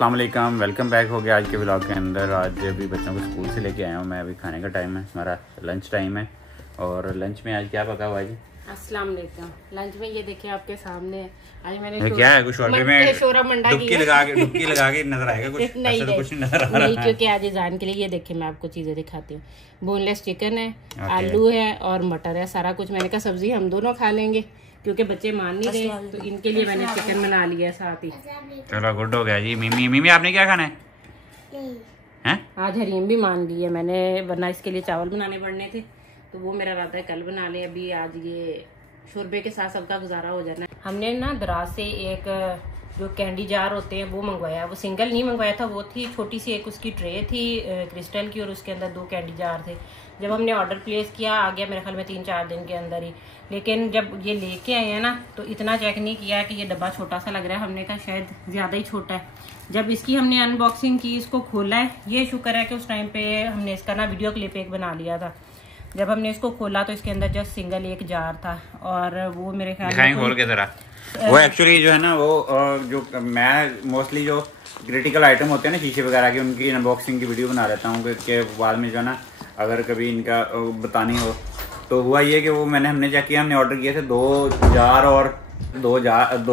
अस्सलाम वालेकुम, welcome back हो गया आज के व्लॉग के अंदर। आज अभी बच्चों को स्कूल से लेके आया हूँ मैं। अभी खाने का टाइम है, हमारा लंच टाइम है। और लंच में आज क्या पका हुआ है जी? अस्सलाम वालेकुम। लंच में ये देखिए आपके सामने आज मैंने क्या है, कुछ शोरबे में शोरा मंडा डुबकी लगा के नजर आएगा कुछ? नहीं, तो कुछ नहीं नजर आ रहा नहीं, क्योंकि आज ईजान के लिए ये देखिए मैं आपको चीजें दिखाती हूँ। बोनलेस चिकन है, आलू है और मटर है, सारा कुछ। मैंने कहा सब्जी हम दोनों खा लेंगे क्योंकि बच्चे मान नहीं रहे, तो इनके लिए मैंने चिकन बना लिया साथ ही। चलो गुड हो गया जी। मिमी आपने क्या खाना है? आज हरीम भी मान ली है मैंने, वरना इसके लिए चावल बनाने पड़ने थे, तो वो मेरा इरादा है कल बना ले। अभी आज ये शोरबे के साथ सबका गुजारा हो जाना है। हमने ना दराज से एक जो कैंडी जार होते हैं वो मंगवाया। वो सिंगल नहीं मंगवाया था, वो थी छोटी सी एक उसकी ट्रे थी क्रिस्टल की, और उसके अंदर 2 कैंडी जार थे। जब हमने ऑर्डर प्लेस किया आ गया मेरे ख्याल में 3-4 दिन के अंदर ही। लेकिन जब ये लेके आए हैं ना तो इतना चेक नहीं किया कि ये डब्बा छोटा सा लग रहा है। हमने कहा शायद ज़्यादा ही छोटा है। जब इसकी हमने अनबॉक्सिंग की, इसको खोला है, ये शुक्र है कि उस टाइम पे हमने इसका ना वीडियो क्लिप एक बना लिया था। जब हमने इसको खोला तो इसके अंदर जस्ट सिंगल एक जार था, और वो मेरे ख्याल में खोल के जरा वो एक्चुअली जो है ना, वो जो मैं मोस्टली जो क्रिटिकल आइटम होते हैं ना शीशे वगैरह के, उनकी अनबॉक्सिंग की वीडियो बना लेता हूँ कि बाद में जो है ना अगर कभी इनका बतानी हो। तो हुआ ये कि वो हमने चेक किया, हमने ऑर्डर किए थे 2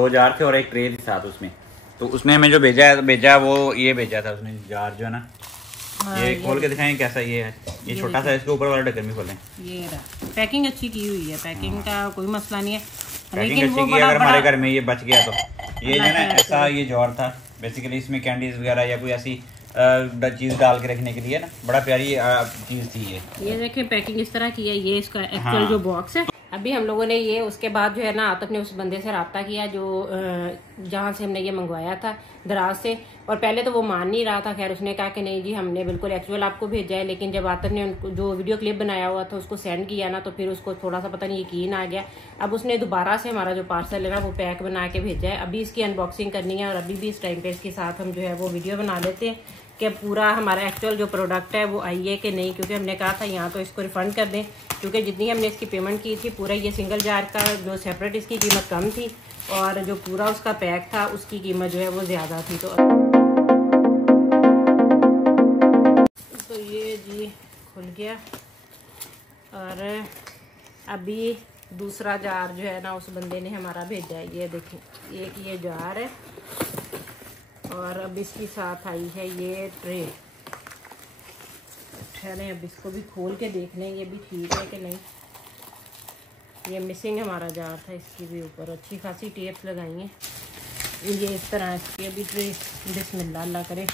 जार थे और एक ट्रे थी साथ उसमें। तो उसने हमें जो भेजा वो ये भेजा था उसने जार जो है ना। हाँ, ये खोल के दिखाएं कैसा ये है। ये छोटा सा, इसके ऊपर वाला ढक्कन भी खोलें। ये रहा, पैकिंग अच्छी की हुई है, पैकिंग का कोई मसला नहीं है। पैकिंग अच्छी की, अगर हमारे घर में ये बच गया तो। ये जो है ना ऐसा ये जार था बेसिकली, इसमें कैंडीज वगैरह या कोई ऐसी चीज डाल के रखने के लिए ना, बड़ा प्यारी चीज थी ये देखिए पैकिंग इस तरह की है। ये इसका एक्चुअल जो बॉक्स है। अभी हम लोगों ने ये उसके बाद जो है ना आतिफ ने उस बंदे से रब्ता किया जो जहाँ से हमने ये मंगवाया था दराज से। और पहले तो वो मान नहीं रहा था, खैर उसने कहा कि नहीं जी हमने बिल्कुल एक्चुअल आपको भेजा है। लेकिन जब आतिफ ने उनको जो वीडियो क्लिप बनाया हुआ था उसको सेंड किया ना, तो फिर उसको थोड़ा सा पता नहीं यकीन आ गया। अब उसने दोबारा से हमारा जो पार्सल है ना वो पैक बना के भेजा है। अभी इसकी अनबॉक्सिंग करनी है, और अभी भी इस टाइम पे इसके साथ हम जो है वो वीडियो बना लेते हैं कि पूरा हमारा एक्चुअल जो प्रोडक्ट है वो आई है कि नहीं। क्योंकि हमने कहा था यहाँ तो इसको रिफ़ंड कर दें, क्योंकि जितनी हमने इसकी पेमेंट की थी पूरा ये सिंगल जार का जो सेपरेट इसकी कीमत कम थी, और जो पूरा उसका पैक था उसकी कीमत जो है वो ज़्यादा थी। तो ये जी खुल गया, और अभी दूसरा जार जो है ना उस बंदे ने हमारा भेजा है। ये देखिए एक ये जार है, और अब इसके साथ आई है ये ट्रे। ठहरें अब इसको भी खोल के देख लें ये भी ठीक है कि नहीं। ये मिसिंग हमारा जार था, इसकी भी ऊपर अच्छी खासी टेप्स लगाई हैं। ये इस तरह इसकी अभी ट्रे, बिस्मिल्लाह अल्लाह करे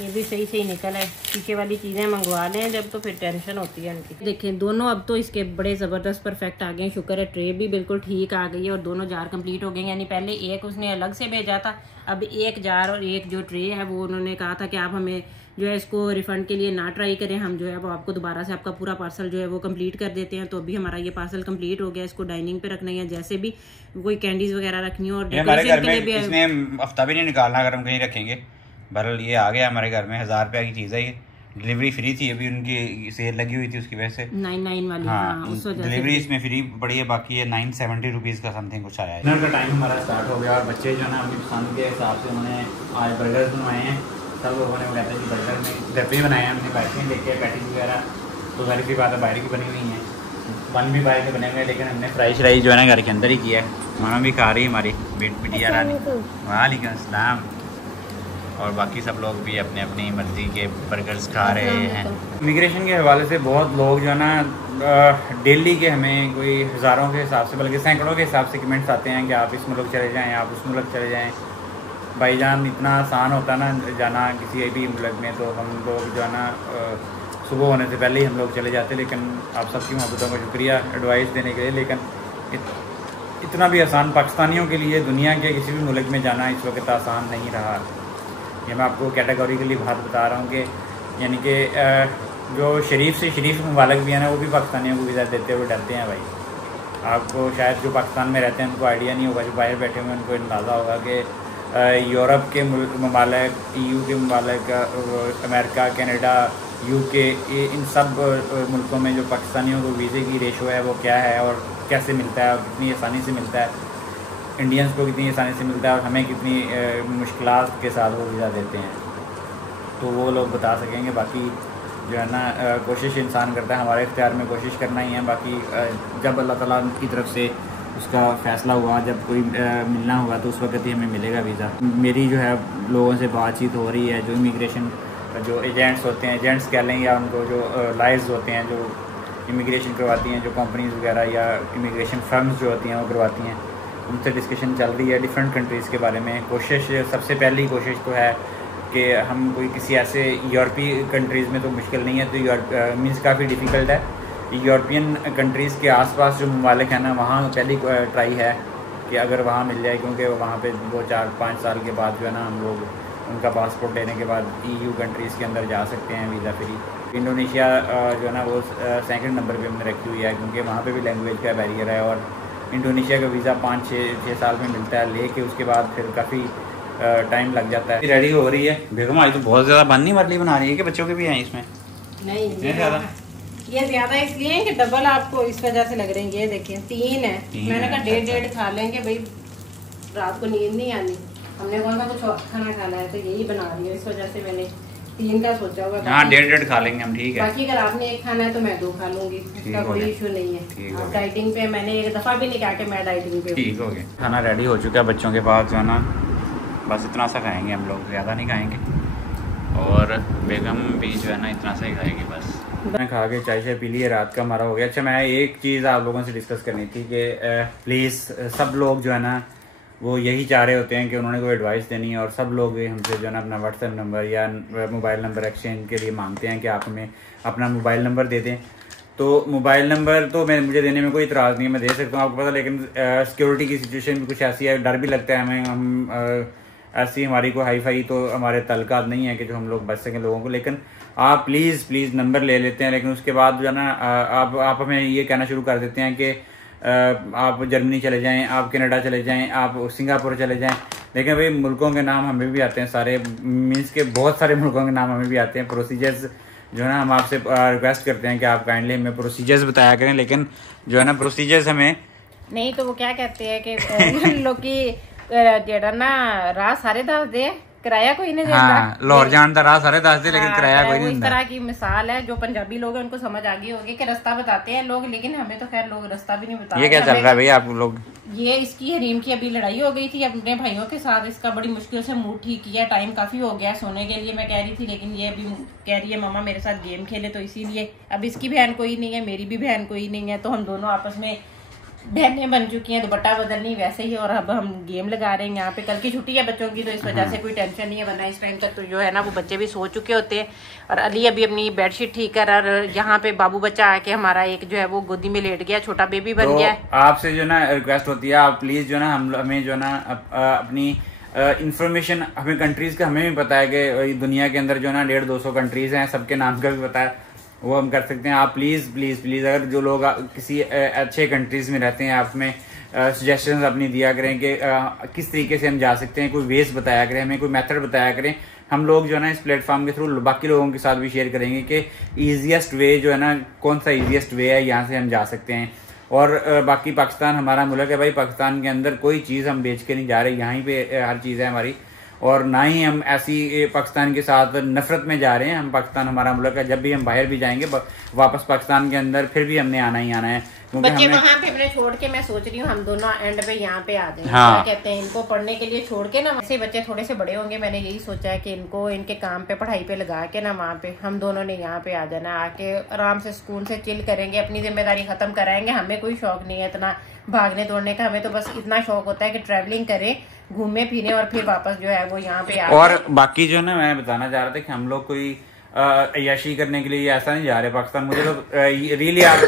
ये भी सही निकल है। पीछे वाली चीज़ें मंगवा लें जब, तो फिर टेंशन होती है उनकी। देखें दोनों अब तो इसके बड़े ज़बरदस्त परफेक्ट आ गए हैं, शुक्र है। ट्रे भी बिल्कुल ठीक आ गई है, और दोनों जार कंप्लीट हो गए। यानी पहले एक उसने अलग से भेजा था, अब एक जार और एक जो ट्रे है वो उन्होंने कहा था कि आप हमें जो है इसको रिफ़ंड के लिए ना ट्राई करें, हम जो है वो आपको दोबारा से आपका पूरा पार्सल जो है वो कंप्लीट कर देते हैं। तो अभी हमारा ये पार्सल कंप्लीट हो गया। इसको डाइनिंग पे रखना है, जैसे भी कोई कैंडीज वगैरह रखनी हो, और डेकोरेशन के लिए भी इसमें हफ्ता भी नहीं निकालना अगर हम कहीं रखेंगे। बहरहाल ये आ गया हमारे घर में, 1000 रुपया की चीज़ है ये। डिलीवरी फ्री थी, अभी उनकी सेल लगी हुई थी उसकी वजह से 99 वाली। हाँ, उस वजह डिलीवरी इसमें फ्री पड़ी है। बाकी ये 970 रुपीज़ का समथिंग कुछ आया है। डिनर का टाइम हमारा स्टार्ट हो गया, और बच्चे जो है ना अपनी पसंद के हिसाब से उन्होंने आज बर्गर्स बनवाए हैं। सब लोगों ने कहते हैं कि बर्गर में घर पे बनाए हैं हमने, पैटिंग लेके पैटिंग वगैरह तो सारी सी बात है बाहर की बनी हुई हैं, बन भी बाहर के बने हुए हैं। लेकिन हमने फ्राई श्राई जो है ना घर के अंदर ही किया है। मामा भी खा रही है हमारी बिटिया रानी, वालेकुम अस्सलाम। और बाकी सब लोग भी अपने अपनी मर्ज़ी के बर्गर्स खा रहे हैं। इमिग्रेशन के हवाले से बहुत लोग जो है ना डेली के हमें कोई हज़ारों के हिसाब से बल्कि सैकड़ों के हिसाब से कमेंट्स आते हैं कि आप इस मुल्क चले जाएँ, आप उस मुल्क चले जाएँ। भाईजान इतना आसान होता ना जाना किसी भी मुल्क में, तो हम लोग जो है ना सुबह होने से पहले ही हम लोग चले जाते। लेकिन आप सबकी मोहब्बतों का शुक्रिया एडवाइस देने के लिए। लेकिन इतना भी आसान पाकिस्तानियों के लिए दुनिया के किसी भी मुल्क में जाना इस वक्त आसान नहीं रहा। ये मैं आपको कैटेगोरिकली बात बता रहा हूँ कि यानी कि जो शरीफ से शरीफ ममालिक भी हैं ना वो भी पाकिस्तानियों को वीज़ा देते हुए डरते हैं। भाई आपको शायद जो पाकिस्तान में रहते हैं उनको आइडिया नहीं होगा, जो बाहर बैठे हुए उनको अंदाज़ा होगा कि यूरोप के ममालिक, EU के ममालिक, अमेरिका, कनाडा, UK, इन सब मुल्कों में जो पाकिस्तानियों को वीज़े की रेशो है वो क्या है और कैसे मिलता है और कितनी आसानी से मिलता है। इंडियंस को कितनी आसानी से मिलता है और हमें कितनी मुश्किलात के साथ वो वीज़ा देते हैं, तो वो लोग बता सकेंगे। बाकी जो है ना कोशिश इंसान करता है, हमारे इख्तियार में कोशिश करना ही है। बाकी जब अल्लाह ताला की तरफ से उसका फ़ैसला हुआ, जब कोई मिलना हुआ तो उस वक्त ही हमें मिलेगा वीज़ा। मेरी जो है लोगों से बातचीत हो रही है, जो इमिग्रेशन जो एजेंट्स होते हैं, एजेंट्स कह लें या उनको जो लाइज होते हैं, जो इमिग्रेशन करवाती हैं, जो कंपनीज़ वगैरह या इमिग्रेशन फर्म्स जो होती हैं वो करवाती हैं, उनसे डिस्कशन चल रही है डिफरेंट कंट्रीज़ के बारे में। कोशिश सबसे पहली कोशिश तो है कि हम कोई किसी ऐसे यूरोपीय कंट्रीज़ में तो मुश्किल नहीं है, तो मीन्स काफ़ी डिफ़िकल्ट है। यूरोपियन कंट्रीज़ के आसपास जो ममालिक हैं ना, वहाँ पहली ट्राई है कि अगर वहाँ मिल जाए, क्योंकि वहाँ पे 2-4-5 साल के बाद जो है ना हम लोग उनका पासपोर्ट लेने के बाद EU कंट्रीज़ के अंदर जा सकते हैं वीज़ा फ्री। इंडोनेशिया जो है ना वो सेकंड नंबर पे हमने रखी हुई है, क्योंकि वहाँ पे भी लैंग्वेज का बैरियर है और इंडोनेशिया का वीज़ा 5-6 साल में मिलता है, लेके उसके बाद फिर काफ़ी टाइम लग जाता है। रेडी हो रही है बेगम, आज तो बहुत ज़्यादा बननी मरली बना रही है कि बच्चों के भी हैं इसमें? नहीं ज़्यादा, ये ज़्यादा इसलिए है कि डबल आपको इस वजह से लग रही है। ये देखिए 3 है, मैंने कहा 1.5 खा लेंगे भाई, रात को नींद नहीं आनी, हमने कौन सा कुछ और खाना खाना है, तो यही बना रही है, इस वजह से मैंने 3 का सोचा होगा। हाँ 1.5 खा लेंगे हम, ठीक है। बाकी अगर आपने 1 खाना है तो मैं 2 खा लूंगी, उसका कोई इशू नहीं है। आप डाइटिंग पे, मैंने एक दफ़ा भी नहीं कहा कि मैं डाइटिंग पे। ठीक हो गया, खाना रेडी हो चुका है बच्चों के पास जो है ना, बस इतना सा खाएंगे हम लोग, ज़्यादा नहीं खाएंगे, और बेगम भी जो है ना इतना सा ही खाएगी बस। मैं खा के चाय शाय पी लिए, रात का हमारा हो गया। अच्छा, मैं एक चीज़ आप लोगों से डिस्कस करनी थी कि प्लीज़ सब लोग जो है ना वो यही चाह रहे होते हैं कि उन्होंने कोई एडवाइस देनी है, और सब लोग हमसे जो है ना अपना व्हाट्सएप नंबर या मोबाइल नंबर एक्सचेंज के लिए मांगते हैं कि आप हमें अपना मोबाइल नंबर दे दें। तो मोबाइल नंबर तो मुझे देने में कोई इतराज़ नहीं है, मैं दे सकता हूँ, आपको पता, लेकिन सिक्योरिटी की सिचुएशन भी कुछ ऐसी है, डर भी लगता है हमें। हम ऐसी हमारी कोई हाई फाई तो हमारे तलकात नहीं है कि जो हम लोग बच सकें लोगों को, लेकिन आप प्लीज़ नंबर ले लेते हैं, लेकिन उसके बाद जो है ना आप हमें ये कहना शुरू कर देते हैं कि आप जर्मनी चले जाएं, आप कनाडा चले जाएं, आप सिंगापुर चले जाएं। लेकिन भाई मुल्कों के नाम हमें भी आते हैं सारे, मीन्स के बहुत सारे मुल्कों के नाम हमें भी आते हैं। प्रोसीजर्स जो है ना हम आपसे रिक्वेस्ट करते हैं कि आप काइंडली हमें प्रोसीजर्स बताया करें, लेकिन जो है ना प्रोसीजर्स हमें नहीं, तो वो क्या कहते हैं कि लोग की जेड़ा ना राह सारे दस दे, किराया कोई नहीं देता। हाँ, लाहौर जान का राह सारे दस दे, लेकिन किराया कोई नहीं देता। इस तरह की मिसाल है, जो पंजाबी लोग हैं उनको समझ आ गई होगी कि रास्ता बताते हैं लोग, लेकिन हमें तो खैर लोग रास्ता भी नहीं बताते। ये क्या चल रहा है भाई आप लोग? ये इसकी हरीम की अभी लड़ाई हो गई थी अपने भाइयों के साथ, इसका बड़ी मुश्किल से मूड ठीक किया, टाइम काफी हो गया सोने के लिए मैं कह रही थी, लेकिन ये अभी कह रही है मम्मा मेरे साथ गेम खेले, तो इसीलिए अब इसकी बहन कोई नहीं है, मेरी भी बहन कोई नहीं है, तो हम दोनों आपस में बहनें बन चुकी हैं, दुपट्टा बदलनी वैसे ही, और अब हम गेम लगा रहे हैं यहाँ पे। कल की छुट्टी है बच्चों की, तो इस वजह से कोई टेंशन नहीं है, वरना इस टाइम तक तो जो है ना वो बच्चे भी सो चुके होते हैं। और अली अभी अपनी बेडशीट ठीक कर, और यहाँ पे बाबू बच्चा आके हमारा एक जो है वो गोदी में लेट गया, छोटा बेबी बन गया है। आपसे जो ना रिक्वेस्ट होती है, आप प्लीज जो ना हमें जो ना अपनी इंफॉर्मेशन, हमें कंट्रीज का हमें भी पता है कि दुनिया के अंदर जो ना 150-200 कंट्रीज हैं, सबके नाम का भी पता है, वो हम कर सकते हैं। आप प्लीज अगर जो लोग किसी अच्छे कंट्रीज में रहते हैं, आप में सजेशंस अपनी दिया करें कि किस तरीके से हम जा सकते हैं, कोई वेज बताया करें, हमें कोई मेथड बताया करें। हम लोग जो है ना इस प्लेटफॉर्म के थ्रू बाकी लोगों के साथ भी शेयर करेंगे कि ईजिएस्ट वे जो है ना, कौन सा ईजिएस्ट वे है, यहाँ से हम जा सकते हैं। और बाकी पाकिस्तान हमारा मुल्क है भाई, पाकिस्तान के अंदर कोई चीज़ हम बेच के नहीं जा रहे, यहीं पे हर चीज़ है हमारी, और ना ही हम ऐसी पाकिस्तान के साथ नफरत में जा रहे हैं। हम पाकिस्तान हमारा मुल्क है, जब भी हम बाहर भी जाएंगे वापस पाकिस्तान के अंदर फिर भी हमने आना ही आना है, बच्चे वहाँ पे मैंने छोड़ के, मैं सोच रही हूँ हम दोनों एंड पे यहाँ पे आ जाएं। हाँ। क्या कहते हैं, इनको पढ़ने के लिए छोड़ के ना, वैसे बच्चे थोड़े से बड़े होंगे, मैंने यही सोचा है कि इनको इनके काम पे, पढ़ाई पे लगा के ना वहाँ पे हम दोनों ने यहाँ पे आ जाना, आके आराम से स्कूल से चिल करेंगे, अपनी जिम्मेदारी खत्म कराएंगे। हमें कोई शौक नहीं है इतना भागने दौड़ने का, हमें तो बस इतना शौक होता है कि ट्रैवलिंग करें, घूमे फिरे, और फिर वापस जो है वो यहाँ पे आए। और बाकी जो ना मैं बताना चाह रहा था कि हम लोग कोई अय्याशी करने के लिए ऐसा नहीं जा रहे पाकिस्तान। मुझे तो रियली आप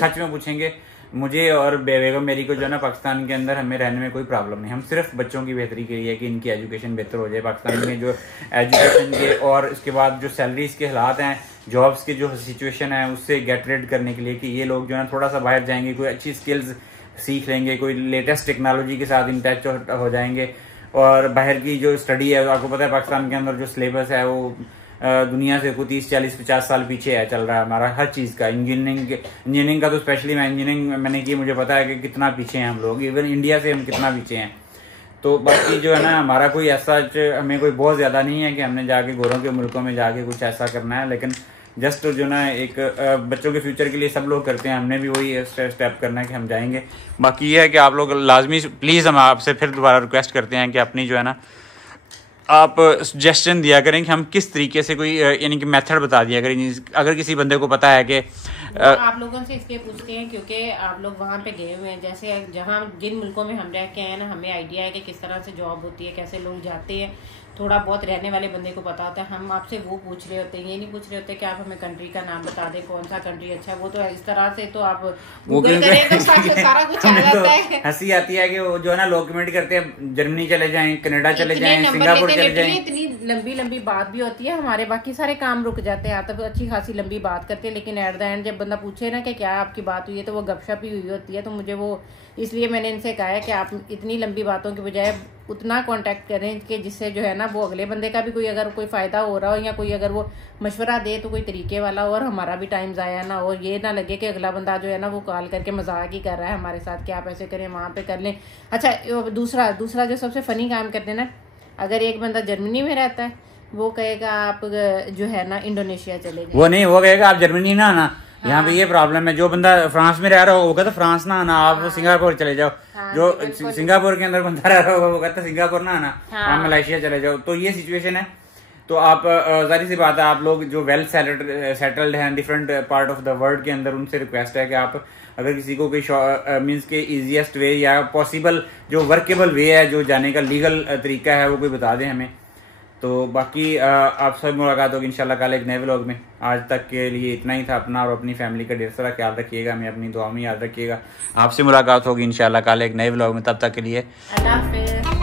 सच में पूछेंगे, मुझे और बेगम मेरी को जो है ना पाकिस्तान के अंदर हमें रहने में कोई प्रॉब्लम नहीं। हम सिर्फ बच्चों की बेहतरी के लिए कि इनकी एजुकेशन बेहतर हो जाए पाकिस्तान में, जो एजुकेशन के और इसके बाद जो सैलरीज के हालात हैं, जॉब्स की जो सिचुएशन है, उससे गेट रेड करने के लिए कि ये लोग जो है थोड़ा सा बाहर जाएंगे, कोई अच्छी स्किल्स सीख लेंगे, कोई लेटेस्ट टेक्नोलॉजी के साथ इन टच हो जाएंगे। और बाहर की जो स्टडी है, आपको पता है पाकिस्तान के अंदर जो सिलेबस है वो दुनिया से को 30, 40, 50 साल पीछे है, चल रहा है हमारा हर चीज़ का। इंजीनियरिंग का तो स्पेशली मैं इंजीनियरिंग मैंने की, मुझे पता है कि कितना पीछे हैं हम लोग, इवन इंडिया से हम कितना पीछे हैं। तो बाकी जो है ना हमारा कोई ऐसा हमें कोई बहुत ज़्यादा नहीं है कि हमने जाके गोरों के मुल्कों में जाके कुछ ऐसा करना है, लेकिन जस्ट जो ना एक बच्चों के फ्यूचर के लिए सब लोग करते हैं, हमने भी वही स्टेप करना है कि हम जाएंगे। बाकी ये है कि आप लोग लाजमी प्लीज़ हम आपसे फिर दोबारा रिक्वेस्ट करते हैं कि अपनी जो है ना आप सजेशन दिया करें कि हम किस तरीके से कोई यानी कि मेथड बता दिया करें। अगर किसी बंदे को पता है कि आप लोगों से इसलिए पूछते हैं क्योंकि आप लोग वहाँ पे गए हुए हैं, जैसे जहाँ जिन मुल्कों में हम रह के आए ना, हमें आइडिया है कि किस तरह से जॉब होती है, कैसे लोग जाते हैं, थोड़ा बहुत रहने वाले बंदे को पता होता है। हम आपसे वो पूछ रहे होते हैं, ये नहीं पूछ रहे होते कि आप हमें कंट्री का नाम बता दें, कौन सा कंट्री अच्छा है। वो तो इस तरह से तो आप गूगल करें तो सारा कुछ आ जाता है। हंसी आती है कि वो जो है ना लोग कमेंट करते हैं जर्मनी चले जाएं, कनाडा चले जाएं, सिंगापुर चले जाएं। इतनी लंबी बात भी होती है, हमारे बाकी सारे काम रुक जाते हैं। तब अच्छी खासी लंबी बात करते हैं, लेकिन एट द एंड जब बंदा पूछे ना कि क्या आपकी बात हुई है तो वो गपशप ही हुई होती है। तो मुझे वो इसलिए मैंने इनसे कहा है कि आप इतनी लंबी बातों की बजाय उतना कांटेक्ट करें कि जिससे जो है ना वो अगले बंदे का भी कोई अगर कोई फ़ायदा हो रहा हो या कोई अगर वो मशवरा दे तो कोई तरीके वाला हो और हमारा भी टाइम ज़ाया ना हो। ये ना लगे कि अगला बंदा जो है ना वो कॉल करके मजाक ही कर रहा है हमारे साथ कि आप ऐसे करें, वहाँ पे कर लें। अच्छा, दूसरा जो सबसे फ़नी काम करते हैं ना, अगर एक बंदा जर्मनी में रहता है वो कहेगा आप जो है ना इंडोनेशिया चले जाए, वो नहीं, वो कहेगा आप जर्मनी ना आना। हाँ। यहाँ पे ये प्रॉब्लम है, जो बंदा फ्रांस में रह रहा हो वो कहता फ्रांस ना आना, आप सिंगापुर चले जाओ। हाँ, जो सिंगापुर के अंदर बंदा रह रहा होगा वो कहता सिंगापुर ना आना, आप मलेशिया चले जाओ। तो ये सिचुएशन है। तो आप जाहिर सी बात है, आप लोग जो वेल सेटल्ड हैं different part of the world के अंदर, उनसे रिक्वेस्ट है कि आप अगर किसी को कोई मीन्स के इजीएस्ट वे या पॉसिबल जो वर्केबल वे है, जो जाने का लीगल तरीका है, वो कोई बता दें हमें। तो बाकी आप सब मुलाकात होगी इंशाल्लाह कल एक नए व्लॉग में। आज तक के लिए इतना ही था। अपना और अपनी फैमिली का ढेर सारा ख्याल रखिएगा, हमें अपनी दुआ में याद रखिएगा। आपसे मुलाकात होगी इंशाल्लाह कल एक नए व्लॉग में। तब तक के लिए अल्लाह हाफ़िज़।